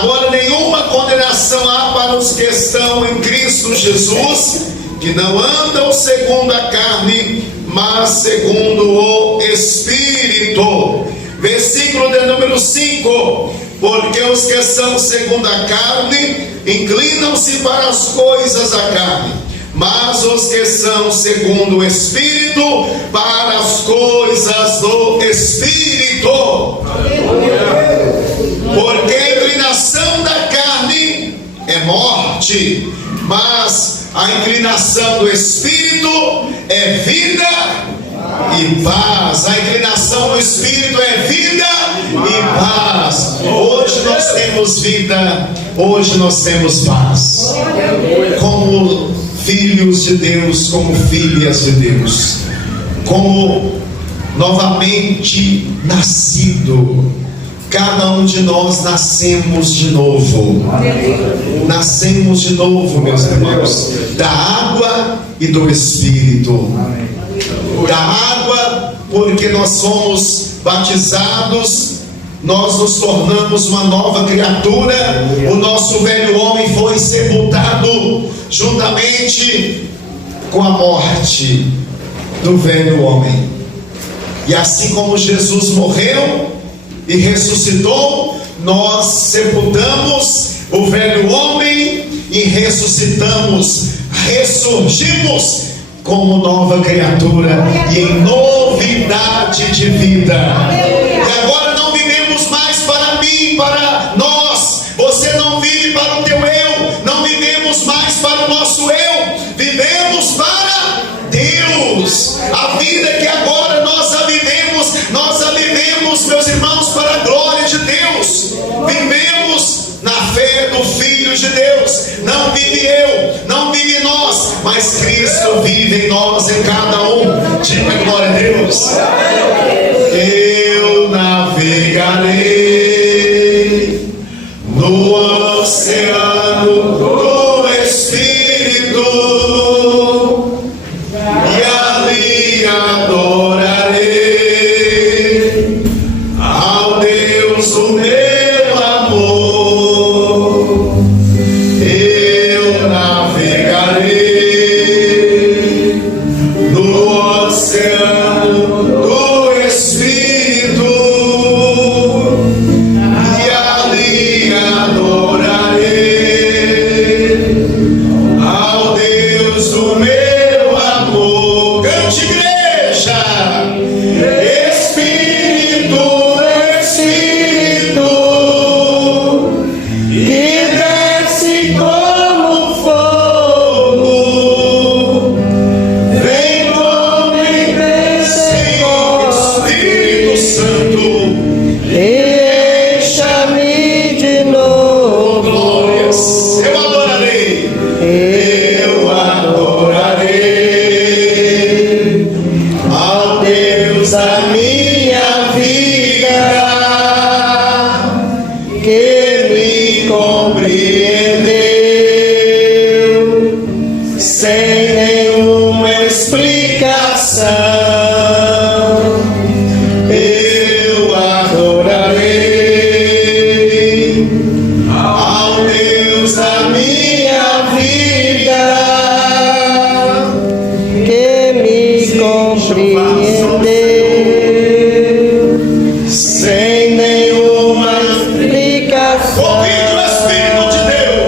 Agora nenhuma condenação há para os que estão em Cristo Jesus, que não andam segundo a carne, mas segundo o Espírito. Versículo de número 5: porque os que são segundo a carne inclinam-se para as coisas da carne, mas os que são segundo o Espírito, para as coisas do Espírito. Porque a inclinação da carne é morte, mas a inclinação do Espírito é vida e paz. A inclinação do Espírito é vida e paz. Hoje nós temos vida, hoje nós temos paz. Como filhos de Deus, como filhas de Deus, como novamente nascido. Cada um de nós nascemos de novo. Nascemos de novo, meus irmãos, da água e do Espírito. Da água, porque nós somos batizados, nós nos tornamos uma nova criatura. O nosso velho homem foi sepultado juntamente com a morte do velho homem. E assim como Jesus morreu e ressuscitou, nós sepultamos o velho homem e ressuscitamos, ressurgimos como nova criatura e em novidade de vida. E agora não vivemos mais para mim, para nós. Você não vive para o teu eu, não vivemos mais para o nosso eu, vivemos para Deus. A vida que agora nós a vivemos, meus irmãos, para a glória de Deus. Vivemos na fé do Filho de Deus. Não vive eu, não vive nós, mas Cristo vive em nós, em cada um. Diga glória a Deus. Eu navegarei no oceano do Espírito e ali adorarei ao Deus do meu amor. Eu navegarei no oceano do Espírito e ali adorarei ao Deus do meu amor. Cante, igreja. Espírito, Espírito, que desce como fogo, vem como em Pentecostes. Espírito Santo, Deixa-me de novo. glórias. Eu adorarei. Eu adorarei ao Deus da minha vida, Que me compreendeu sem nenhuma explicação. eu adorarei ao Deus da minha vida, Que me compreendeu sem nenhuma explicação. ouvindo o Espírito de Deus.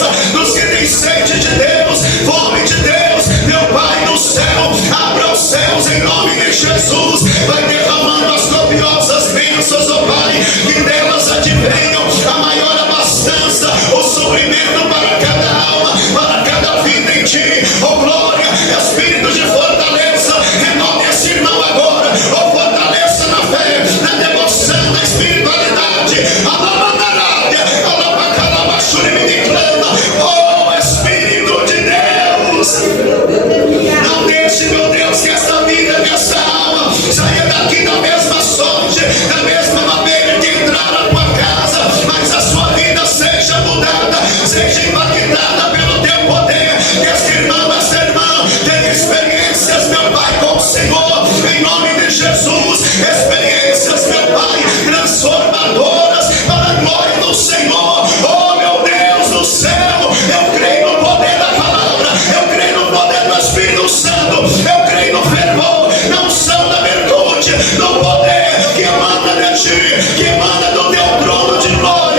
presença, dos que têm sede de Deus, fome de Deus. Meu Pai do céu, abra os céus em nome de Jesus, vai derramando as copiosas bênçãos, ó Pai, que delas advenham a maior abastança, o suprimento para cada alma, para cada vida em Ti. Oh glória, Espírito de fortaleza, renove esse irmão agora, oh fortaleça na fé, na devoção, na espiritualidade, oh Espírito de Deus, não deixe, meu Deus, que essa vida, que essa alma saia daqui da mesma sorte, da mesma maneira que entrar na tua casa, mas a sua vida seja mudada, seja impactada pelo teu poder. Que esse irmão, essa irmã tenha experiências, meu Pai, com o Senhor, em nome de Jesus, experiências, meu Pai, transformadoras para a glória do Senhor. Oh meu Deus do céu, eu creio no poder da palavra, eu creio no poder do Espírito Santo, eu creio no fervor, na unção da virtude, no poder que emana de Ti, que emana do Teu trono de glória.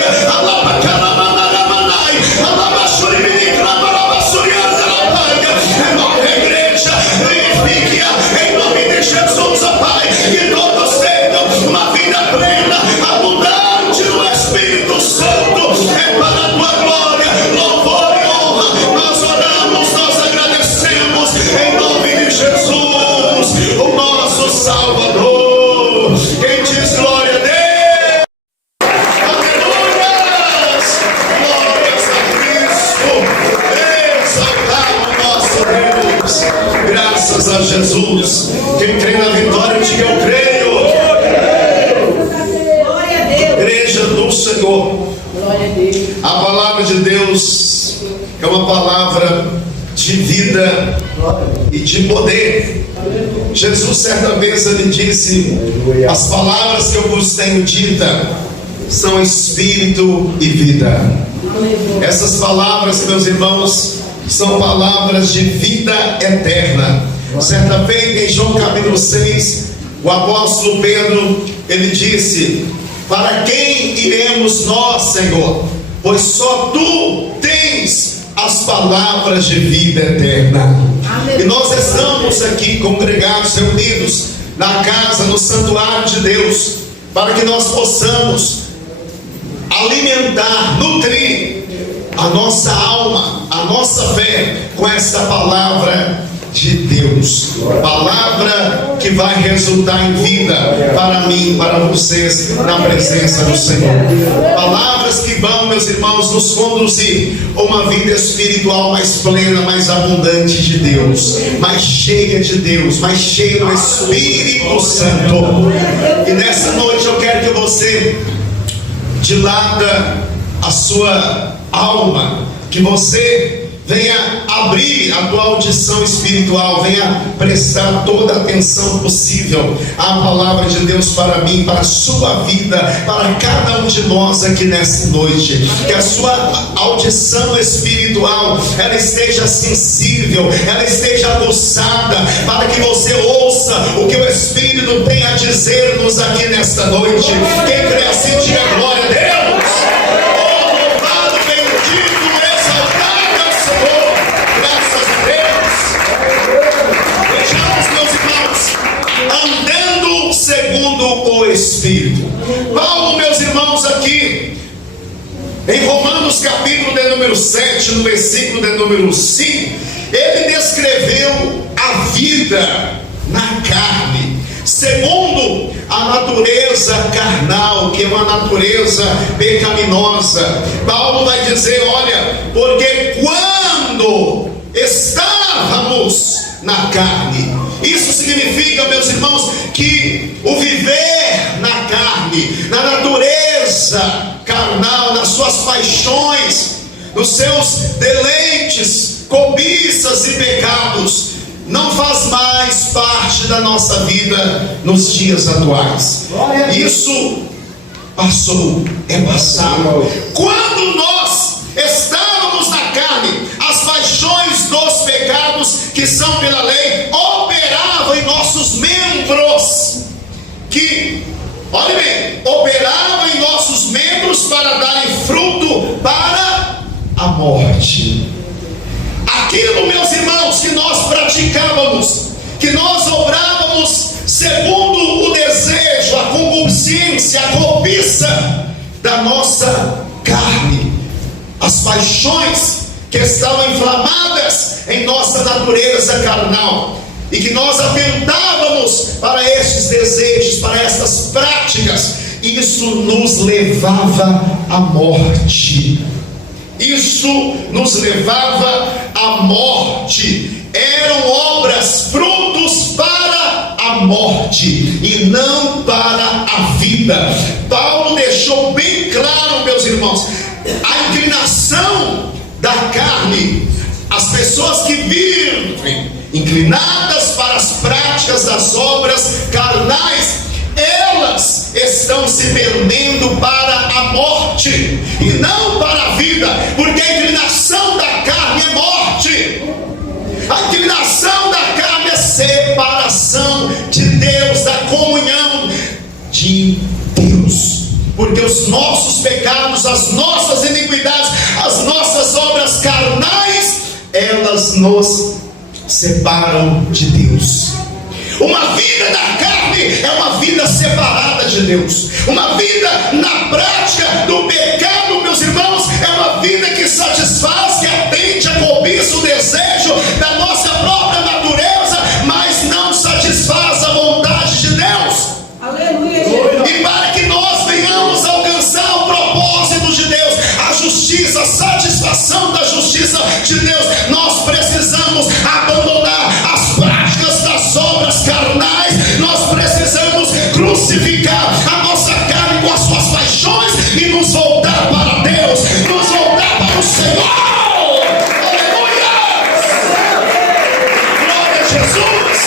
Renove a igreja, vivifique-a em nome de Jesus, ó Pai, que todos tenham uma vida plena, abundante no Espírito Santo, é para a Tua glória, louvor e honra. Nós oramos, nós agradecemos em nome de Jesus, o nosso Salvador. Quem diz glória a Deus? Aleluias! Glórias a Cristo! Exaltado nosso Deus! Graças a Jesus! Quem crê na vitória, diga eu creio! Igreja do Senhor, a palavra de Deus é uma palavra de vida e de poder. Jesus certa vez ele disse: as palavras que eu vos tenho dita são espírito e vida. Essas palavras, meus irmãos, são palavras de vida eterna. Certa vez em João capítulo 6, o apóstolo Pedro, ele disse: para quem iremos nós, Senhor? Pois só Tu tens as palavras de vida eterna. E nós estamos aqui congregados, reunidos na casa, no santuário de Deus, para que nós possamos alimentar, nutrir a nossa alma, a nossa fé com essa palavra de Deus, palavra que vai resultar em vida para mim, para vocês, na presença do Senhor. Palavras que vão, meus irmãos, nos conduzir a uma vida espiritual mais plena, mais abundante de Deus, mais cheia de Deus, mais cheia do Espírito Santo. E nessa noite eu quero que você dilata a sua alma, que você venha abrir a tua audição espiritual, venha prestar toda a atenção possível à palavra de Deus para mim, para a sua vida, para cada um de nós aqui nesta noite. Que a sua audição espiritual, ela esteja sensível, ela esteja aguçada, para que você ouça o que o Espírito tem a dizer-nos aqui nesta noite. Quem crê assim, diga glória a Deus. Andando segundo o Espírito. Paulo, meus irmãos, aqui em Romanos capítulo de número 7, no versículo de número 5, ele descreveu a vida na carne, segundo a natureza carnal, que é uma natureza pecaminosa. Paulo vai dizer: olha, porque quando estávamos na carne, isso significa, meus irmãos, que o viver na carne, na natureza carnal, nas suas paixões, nos seus deleites, cobiças e pecados, não faz mais parte da nossa vida nos dias atuais. Isso passou, é passado. Quando nós estávamos na carne, as paixões dos pecados que são pela lei operavam em nossos membros, que, olhe bem, operavam em nossos membros para darem fruto para a morte. Aquilo, meus irmãos, que nós praticávamos, que nós obrávamos segundo o desejo, a concupiscência, a cobiça da nossa carne, as paixões que estavam inflamadas em nossa natureza carnal, e que nós atentávamos para estes desejos, para estas práticas, isso nos levava à morte. Isso nos levava à morte. Eram obras, frutos para a morte e não para a vida. Paulo deixou bem claro, meus irmãos, a inclinação da carne. As pessoas que vivem inclinadas para as práticas das obras carnais, elas estão se perdendo para a morte e não para a vida, porque a inclinação da carne é morte. A inclinação da carne é separação de Deus, da comunhão de Deus, porque os nossos pecados, as nossas iniquidades, as nossas obras carnais, elas nos separam de Deus. Uma vida da carne é uma vida separada de Deus. Uma vida na prática do pecado, meus irmãos, é uma vida que satisfaz, que atende a cobiça, o desejo da nossa própria natureza, mas não satisfaz a vontade de Deus. Aleluia. E para que nós venhamos alcançar o propósito de Deus, a justiça, a satisfação da justiça de Deus, nós precisamos abandonar as práticas das obras carnais. Nós precisamos crucificar a nossa carne com as suas paixões e nos voltar para Deus, nos voltar para o Senhor. Aleluia! Glória a Jesus!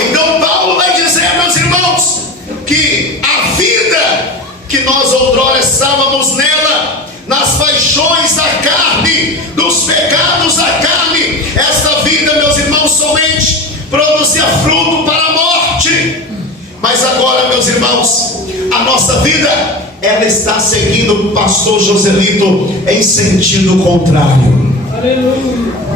Então Paulo vai dizer, meus irmãos, que a vida que nós outrora estávamos nela, nas paixões da carne, dos pecados da carne, esta vida, meus irmãos, somente produzia fruto para a morte. Mas agora, meus irmãos, a nossa vida, ela está seguindo o pastor Joselito em sentido contrário.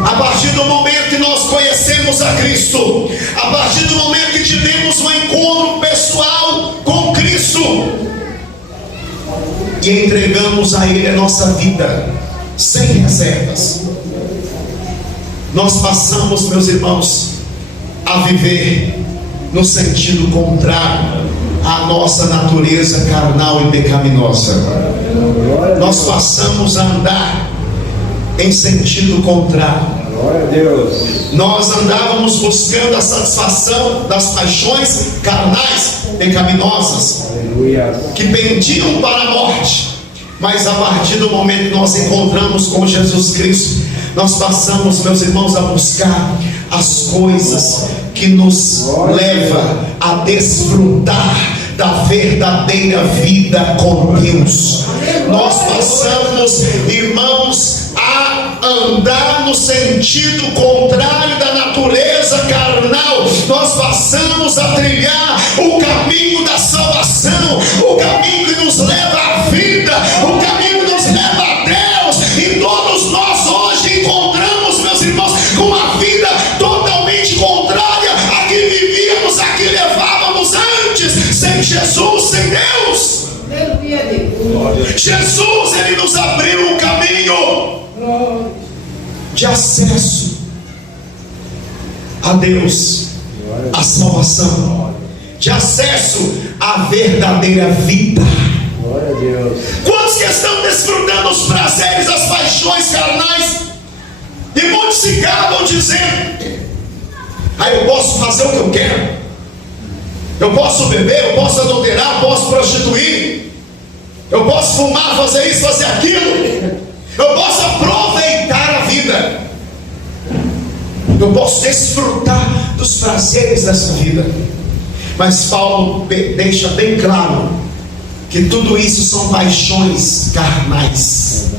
A partir do momento que nós conhecemos a Cristo, a partir do momento que tivemos um encontro pessoal com Cristo e entregamos a Ele a nossa vida sem reservas, nós passamos, meus irmãos, a viver no sentido contrário à nossa natureza carnal e pecaminosa. Nós passamos a andar em sentido contrário. Glória a Deus. Nós andávamos buscando a satisfação das paixões carnais pecaminosas, Aleluia. que pendiam para a morte. Mas a partir do momento que nós encontramos com Jesus Cristo, nós passamos, meus irmãos, a buscar as coisas que nos levam a desfrutar da verdadeira vida com Deus. Nós passamos, irmãos, a andar no sentido contrário da natureza carnal. Nós passamos a trilhar o caminho da salvação, o caminho que nos leva à vida, o caminho que nos leva a Deus. E todos nós hoje encontramos, meus irmãos, com uma vida totalmente contrária a que vivíamos, a que levávamos antes, sem Jesus, sem Deus. Jesus, Ele nos abriu um caminho de acesso a Deus, a salvação, de acesso à verdadeira vida. Glória a Deus. Quantos que estão desfrutando os prazeres, as paixões carnais, e muitos se gabam dizendo: eu posso fazer o que eu quero, eu posso beber, eu posso adulterar, eu posso prostituir, eu posso fumar, fazer isso, fazer aquilo, eu posso aproveitar a vida, eu posso desfrutar dos prazeres dessa vida. Mas Paulo deixa bem claro que tudo isso são paixões carnais.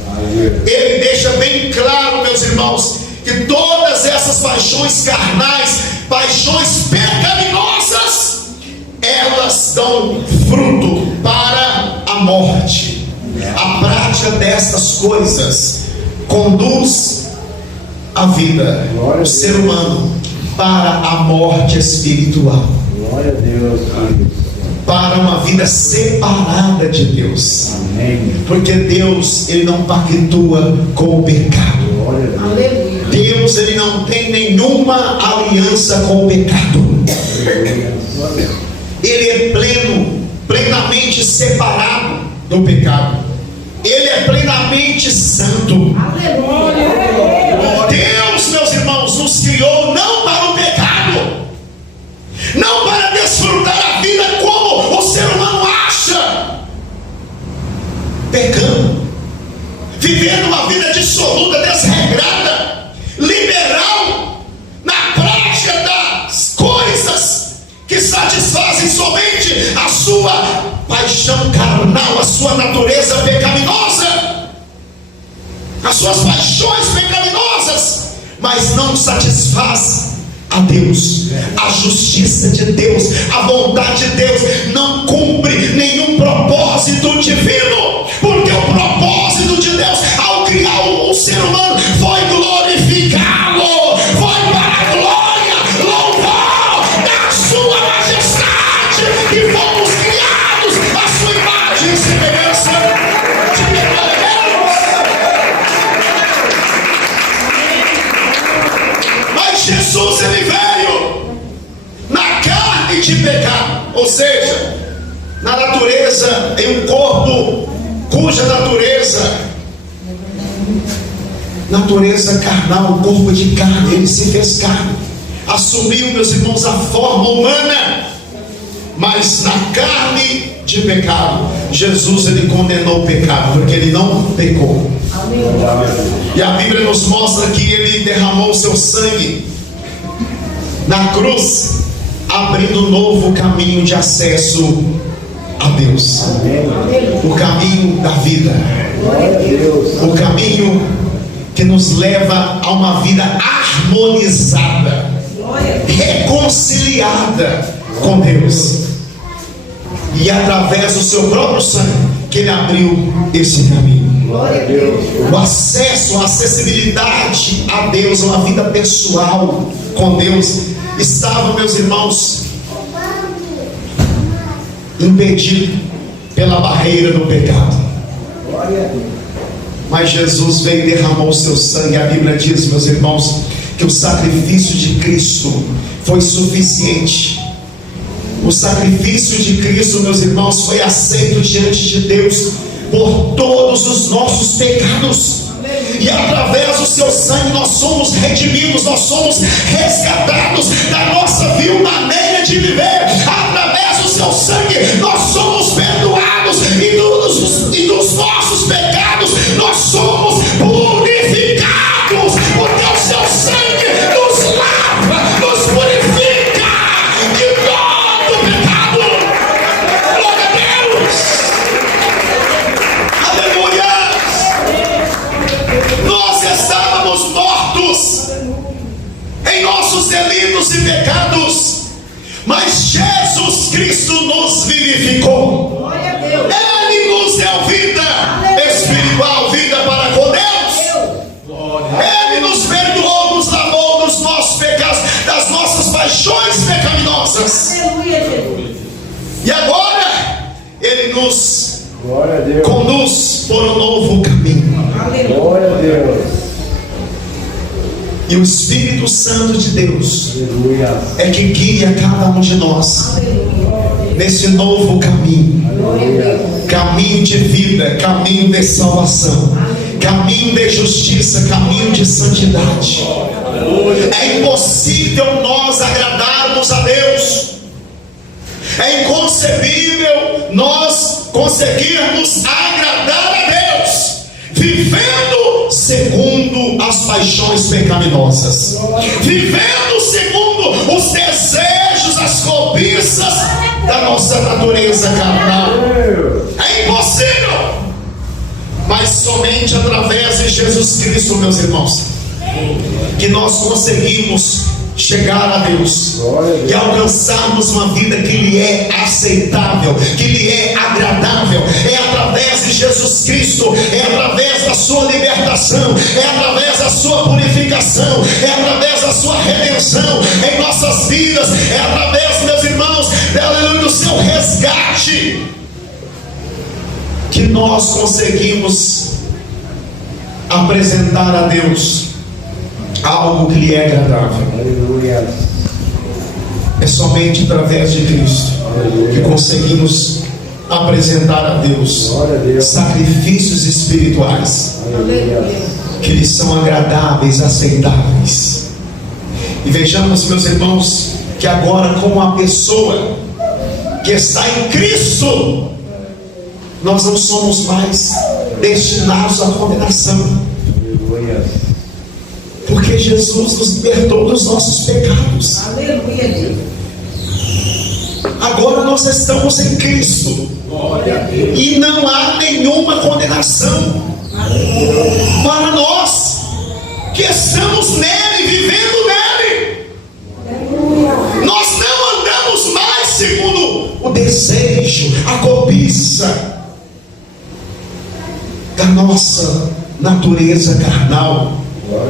Ele deixa bem claro, meus irmãos, que todas essas paixões carnais, paixões pecaminosas, elas dão fruto para a morte. A coisas conduz a vida, o ser humano, para a morte espiritual, Glória a Deus, Filho. para uma vida separada de Deus. Amém. Porque Deus, Ele não pactua com o pecado. Glória a Deus. Deus, Ele não tem nenhuma aliança com o pecado. Ele é plenamente separado do pecado. Ele é plenamente santo. Deus, meus irmãos, nos criou não para o pecado, não para desfrutar a vida como o ser humano acha, pecando, vivendo uma vida dissoluta, desregrada, liberal, na prática das coisas que satisfazem somente a sua paixão carnal, a sua natureza pecaminosa, as suas paixões pecaminosas, mas não satisfaz a Deus, a justiça de Deus, a vontade de Deus, não cumpre nenhum propósito divino, porque o propósito de Deus ao criar o ser humano foi glorificá-lo, foi para a glória, louvor da sua majestade, e fomos criados à sua imagem e semelhança. Mas Jesus, ele veio na carne de pecado, ou seja, na natureza, em um corpo cuja natureza carnal, o corpo de carne, ele se fez carne, assumiu, meus irmãos, a forma humana, mas na carne de pecado. Jesus, ele condenou o pecado, porque ele não pecou. E a Bíblia nos mostra que ele derramou o seu sangue na cruz, abrindo um novo caminho de acesso a Deus. O caminho da vida, o caminho que nos leva a uma vida harmonizada, reconciliada com Deus. E através do seu próprio sangue que ele abriu esse caminho. O acesso, a acessibilidade a Deus, uma vida pessoal com Deus, estava, meus irmãos, impedido pela barreira do pecado. Mas Jesus veio e derramou o seu sangue. A Bíblia diz, meus irmãos, que o sacrifício de Cristo foi suficiente. O sacrifício de Cristo, meus irmãos, foi aceito diante de Deus por todos os nossos pecados. E através do seu sangue nós somos redimidos, nós somos resgatados da nossa vil maneira de viver. Através do seu sangue nós somos perdoados, e dos nossos pecados nós somos purificados, porque o seu sangue nos lava, nos purifica de todo pecado. Glória a Deus. Aleluia. Nós estávamos mortos em nossos delitos e pecados, mas Jesus Cristo nos vivificou. Ele nos deu vida espiritual, vida para com Deus. Ele nos perdoou, nos lavou dos nossos pecados, das nossas paixões pecaminosas. E agora Ele nos conduz por um novo caminho. Glória a Deus. E o Espírito Santo de Deus Aleluia. é que guia cada um de nós nesse novo caminho. Caminho de vida, caminho de salvação, caminho de justiça, caminho de santidade. É impossível nós agradarmos a Deus. É inconcebível nós conseguirmos agradar a Deus vivendo segundo as paixões pecaminosas, vivendo segundo os desejos, as cobiças da nossa natureza carnal. É impossível. Mas somente através de Jesus Cristo, meus irmãos, que nós conseguimos chegar a Deus e alcançarmos uma vida que lhe é aceitável, que lhe é agradável. É através de Jesus Cristo, é através da sua da sua purificação, é através da sua redenção em nossas vidas, é através, meus irmãos, aleluia, do seu resgate, que nós conseguimos apresentar a Deus algo que lhe é agradável. Aleluia. É somente através de Cristo que conseguimos apresentar a Deus Glória a Deus. sacrifícios espirituais Aleluia. que lhes são agradáveis, aceitáveis. E vejamos, meus irmãos, que agora, como a pessoa que está em Cristo, nós não somos mais destinados à condenação, Aleluia. porque Jesus nos libertou dos nossos pecados. Aleluia. Agora nós estamos em Cristo e não há nenhuma condenação para nós que estamos nele, vivendo nele. Nós não andamos mais segundo o desejo, a cobiça da nossa natureza carnal,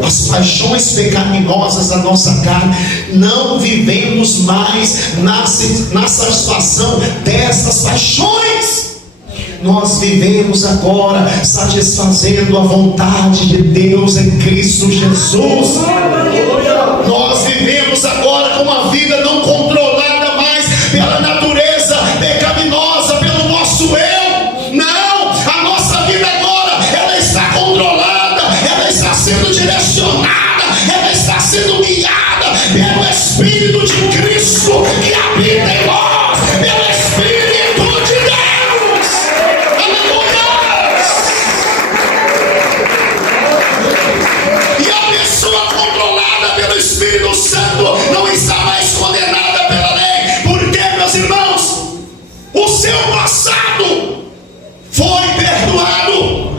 as paixões pecaminosas da nossa carne. Não vivemos mais na satisfação dessas paixões. Nós vivemos agora satisfazendo a vontade de Deus em Cristo Jesus. Nós vivemos agora com uma vida não controlada mais pela natureza pecaminosa, pelo nosso eu. Não, a nossa vida agora, ela está controlada, ela está sendo direcionada, ela está sendo guiada pelo Espírito de Cristo que habita em nós, pelo Espírito de Deus. Aleluia! E a pessoa controlada pelo Espírito Santo não está mais condenada pela lei. Por quê, meus irmãos? O seu passado foi perdoado.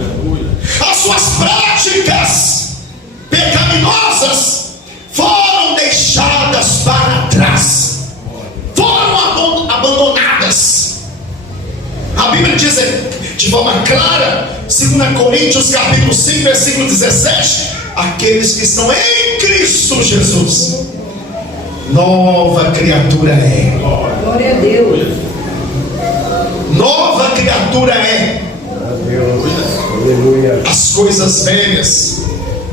As suas práticas pecaminosas foram deixadas para trás, foram abandonadas. A Bíblia diz de forma clara, 2 Coríntios capítulo 5, versículo 17: aqueles que estão em Cristo Jesus, nova criatura é. Glória a Deus. Nova criatura é. Aleluia. As coisas velhas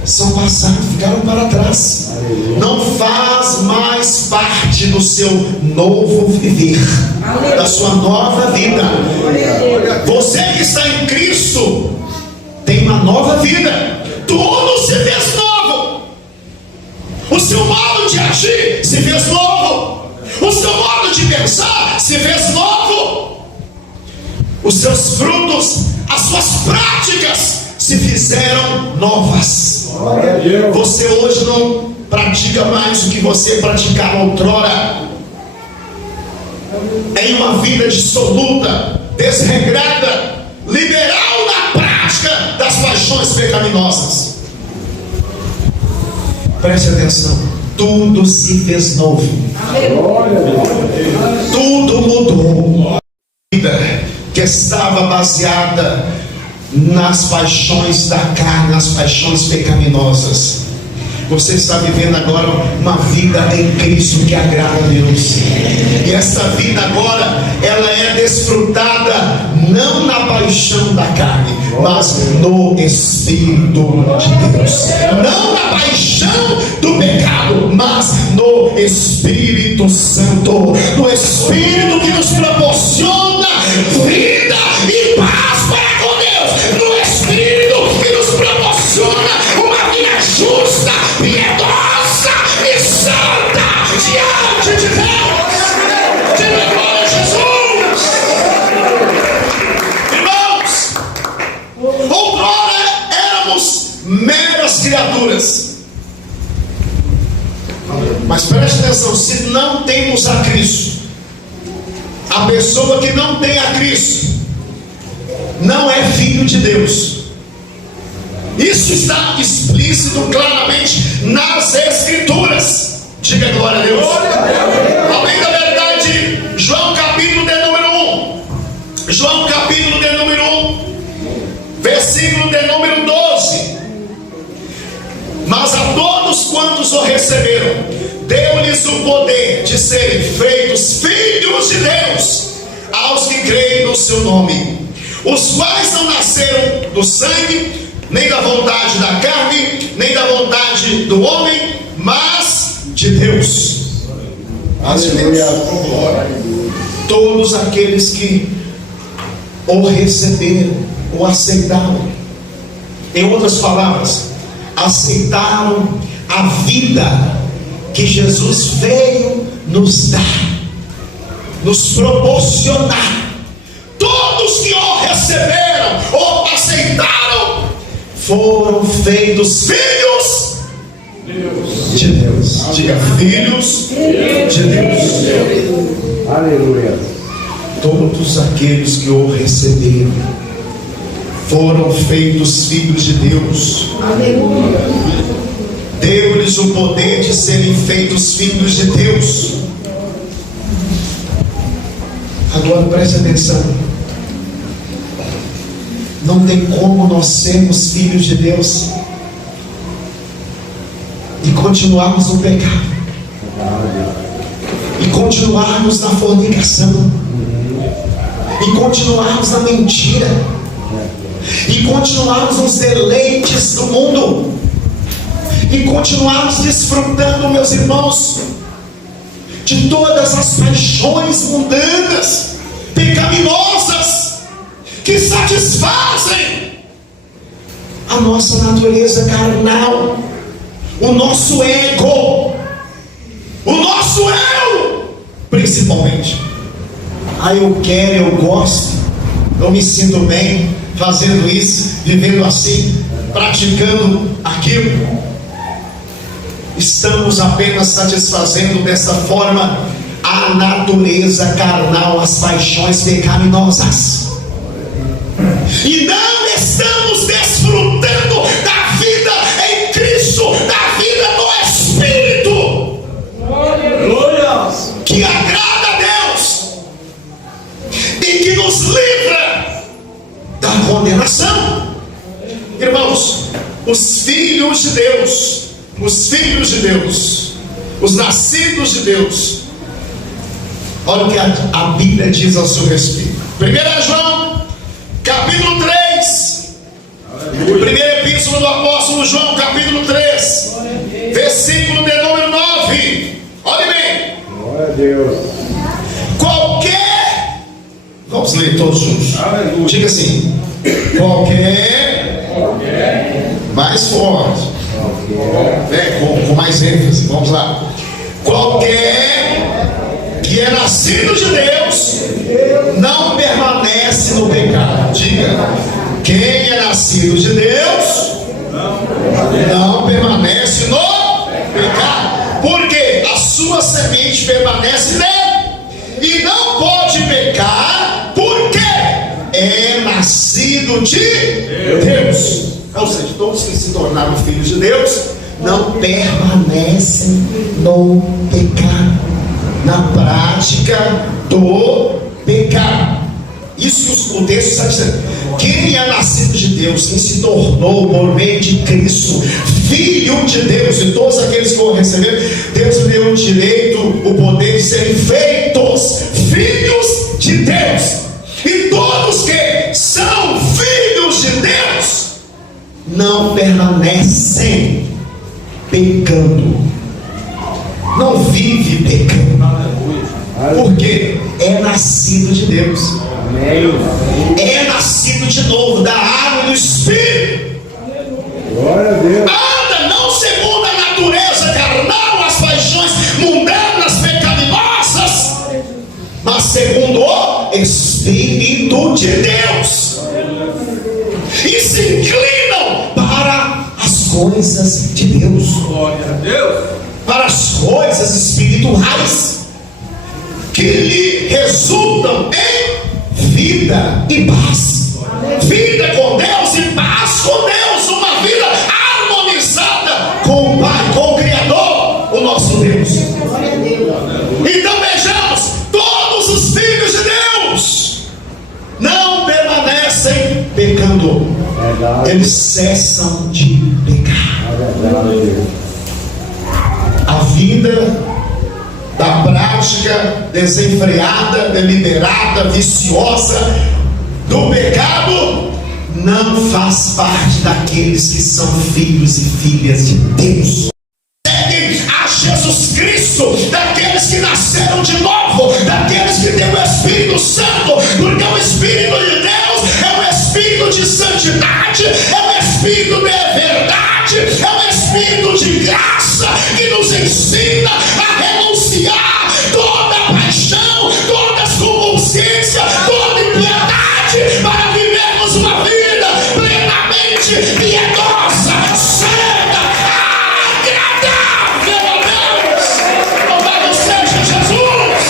são passadas, ficaram para trás. Não faz mais parte do seu novo viver, da sua nova vida. Você que está em Cristo tem uma nova vida. Tudo se fez novo. O seu modo de agir se fez novo. O seu modo de pensar se fez novo. Os seus frutos, as suas práticas se fizeram novas. Glória a Deus. Você hoje não pratica mais o que você praticava outrora. Em uma vida dissoluta, desregrada, liberal na prática das paixões pecaminosas. Preste atenção. Tudo se fez novo. Glória a Deus. Tudo mudou. A vida que estava baseada nas paixões da carne, nas paixões pecaminosas, você está vivendo agora uma vida em Cristo que agrada a Deus. E essa vida agora, ela é desfrutada não na paixão da carne, mas no Espírito de Deus. Não na paixão do pecado, mas no Espírito Santo, no Espírito que nos proporciona vida e paz para com Deus, no Espírito que nos proporciona uma vida justa, piedosa e santa diante de Deus. Diga glória a Jesus. Irmãos, outrora éramos meras criaturas, mas preste atenção: se não temos a Cristo, a pessoa que não tem a Cristo não é filho de Deus. Isso está explícito claramente nas Escrituras. Diga glória a Deus. Além da verdade, João capítulo de número 1. João capítulo de número 1, versículo de número 12. quantos o receberam, deu-lhes o poder de serem feitos filhos de Deus, aos que creem no seu nome, os quais não nasceram do sangue, nem da vontade da carne, nem da vontade do homem, mas de Deus. Mas de Deus. Todos aqueles que o receberam, o aceitaram, em outras palavras, aceitaram a vida que Jesus veio nos dar, nos proporcionar. Todos que o receberam, o aceitaram, foram feitos filhos de Deus. Diga, filhos de Deus. Aleluia. Todos aqueles que o receberam foram feitos filhos de Deus. Aleluia. Deu-lhes o poder de serem feitos filhos de Deus. Agora preste atenção. Não tem como nós sermos filhos de Deus e continuarmos no pecado, e continuarmos na fornicação, e continuarmos na mentira, e continuarmos nos deleites do mundo, e continuarmos desfrutando, meus irmãos, de todas as paixões mundanas, pecaminosas, que satisfazem a nossa natureza carnal, o nosso ego, o nosso eu, principalmente. Eu quero, eu gosto, eu me sinto bem fazendo isso, vivendo assim, praticando aquilo. Estamos apenas satisfazendo dessa forma a natureza carnal, as paixões pecaminosas, e não estamos desfrutando da vida em Cristo, da vida no Espírito, que agrada a Deus e que nos livra da condenação. Irmãos, os filhos de Deus, os nascidos de Deus, olha o que a Bíblia diz ao seu respeito. 1 João capítulo 3, primeira epístola do apóstolo João, capítulo 3, versículo de número 9. Olha bem. Glória a Deus. Qualquer, vamos ler todos juntos. Diga assim: qualquer, mais forte, com mais ênfase, vamos lá. Qualquer que é nascido de Deus não permanece no pecado. Diga: quem é nascido de Deus não permanece no pecado, porque a sua semente permanece nele e não pode pecar, porque é nascido de Deus. Ou seja, todos que se tornaram filhos de Deus não permanecem no pecado, na prática do pecado. Isso o texto está dizendo. Quem é nascido de Deus, quem se tornou por meio de Cristo filho de Deus, e todos aqueles que vão receber, Deus lhe deu o direito, o poder de serem feitos filhos de Deus. E todos que são filhos de Deus não permanecem pecando, não vive pecando, porque é nascido de Deus, é nascido de novo da água e do Espírito. Glória a Deus. Anda não segundo a natureza carnal, as paixões mundanas, pecaminosas, mas segundo o Espírito de Deus, e se inclinam para as coisas de Deus, para as coisas espirituais, que lhe resultam em vida e paz. Vida com Deus e paz com Deus, uma vida harmonizada com o Pai, com o Criador, o nosso Deus. Então vejamos, todos os filhos de Deus não permanecem pecando, eles cessam de pecar. a vida da prática desenfreada, deliberada, viciosa do pecado não faz parte daqueles que são filhos e filhas de Deus. Seguem a Jesus Cristo, daqueles que nasceram de novo, daqueles que têm o Espírito Santo, porque o Espírito de Deus é um Espírito de santidade, é um Espírito de verdade, é um Espírito de graça que nos ensina a renunciar toda paixão, todas concupiscências, toda impiedade, para vivermos uma vida plenamente piedosa, santa, agradável a Deus. Louvado seja Jesus.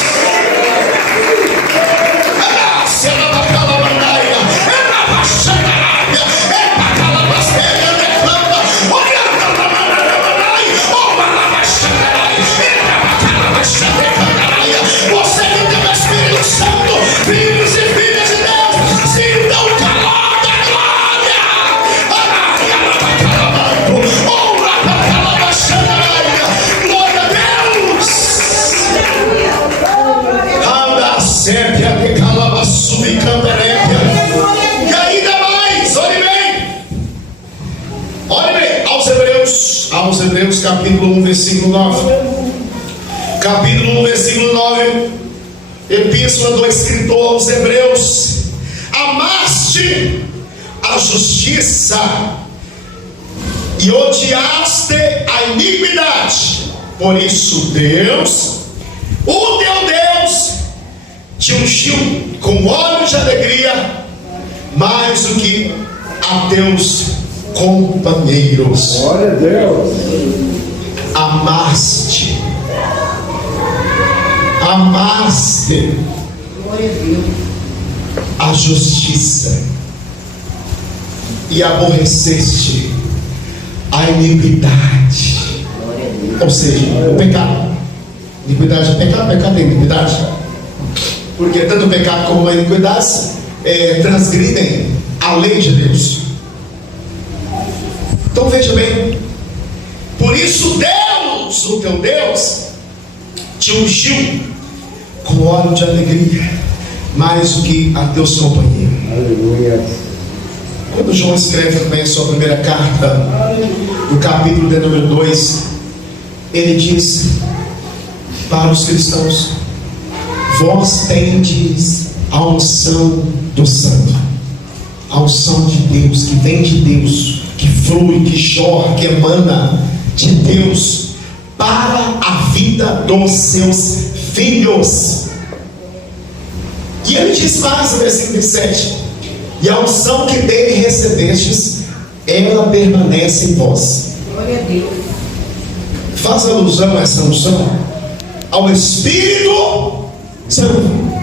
Você que tem o Espírito Santo, filhos e filhas de Deus, sintam o calor da glória. Glória a Deus. Anda sépia que calava subicantarépia. E ainda mais, olhe bem, aos Hebreus capítulo 1, versículo 9. Capítulo 1, versículo 9. Epístola do escritor aos Hebreus: amaste a justiça e odiaste a iniquidade, por isso Deus, o teu Deus, te ungiu com óleo de alegria mais do que a teus companheiros. Glória a Deus. Amaste Glória a Deus. a justiça e aborreceste a iniquidade. Glória a Deus. Ou seja, o pecado. Iniquidade é pecado, pecado é iniquidade. Porque tanto o pecado como a iniquidade transgridem a lei de Deus. Então veja bem, por isso Deus, o teu Deus, te ungiu com óleo de alegria mais do que a teus companheiros. Aleluia. Quando João escreve também a sua primeira carta, no capítulo de número 2, ele diz para os cristãos: vós tendes a unção do Santo, a unção de Deus, que vem de Deus, que flui, que jorra, que emana de Deus para a vida dos seus filhos. E ele diz mais no versículo 7: e a unção que dele recebestes, ela permanece em vós. Glória a Deus. Faz alusão a essa unção ao Espírito Santo.